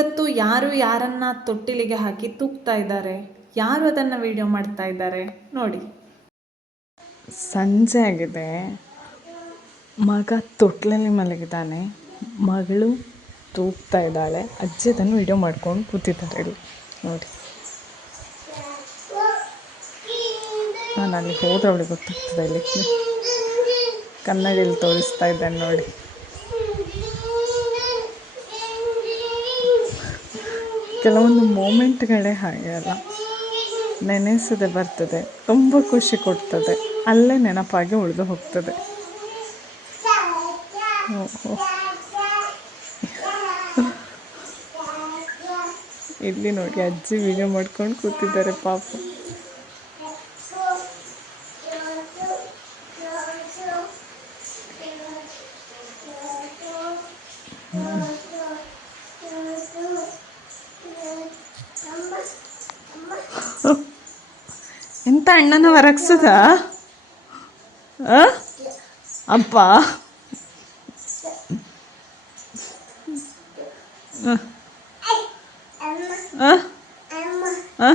ಇವತ್ತು ಯಾರು ಯಾರನ್ನ ತೊಟ್ಟಿಲಿಗೆ ಹಾಕಿ ತೂಗ್ತಾ ಇದ್ದಾರೆ? ಯಾರು ಅದನ್ನು ವಿಡಿಯೋ ಮಾಡ್ತಾ ಇದ್ದಾರೆ? ನೋಡಿ. ಸಂಜೆ ಆಗಿದೆ. ಮಗ ತೊಟ್ಲಲ್ಲಿ ಮಲಗಿದ್ದಾನೆ. ಮಗಳು ತೂಗ್ತಾ ಇದ್ದಾಳೆ. ಅಜ್ಜಿ ಅದನ್ನು ವಿಡಿಯೋ ಮಾಡ್ಕೊಂಡು ಕೂತಿದ್ದಾರೆ. ಇಲ್ಲಿ ನೋಡಿ. ನಾನು ಅಲ್ಲಿ ಹೋದ್ರೆ ಅವಳಿಗೆ ಗೊತ್ತಾಗ್ತದೆ ಇಲ್ಲಿ. ಕನ್ನಡಿಯಲ್ಲಿ ತೋರಿಸ್ತಾ ಇದ್ದಾನೆ ನೋಡಿ. ಕೆಲವೊಂದು ಮೂಮೆಂಟ್ಗಳೇ ಹಾಗೆ ಅಲ್ಲ. ನೆನೆಸದೆ ಬರ್ತದೆ. ತುಂಬ ಖುಷಿ ಕೊಡ್ತದೆ. ಅಲ್ಲೇ ನೆನಪಾಗಿ ಉಳಿದು ಹೋಗ್ತದೆ. ಇಲ್ಲಿ ನೋಡಿ, ಅಜ್ಜಿ ವಿಡಿಯೋ ಮಾಡ್ಕೊಂಡು ಕೂತಿದ್ದಾರೆ ಪಾಪ. ಎಂತ ಅಣ್ಣನ ಹೊರಗ್ಸದ ಅಪ್ಪ ಆ? ಆ? ಆ?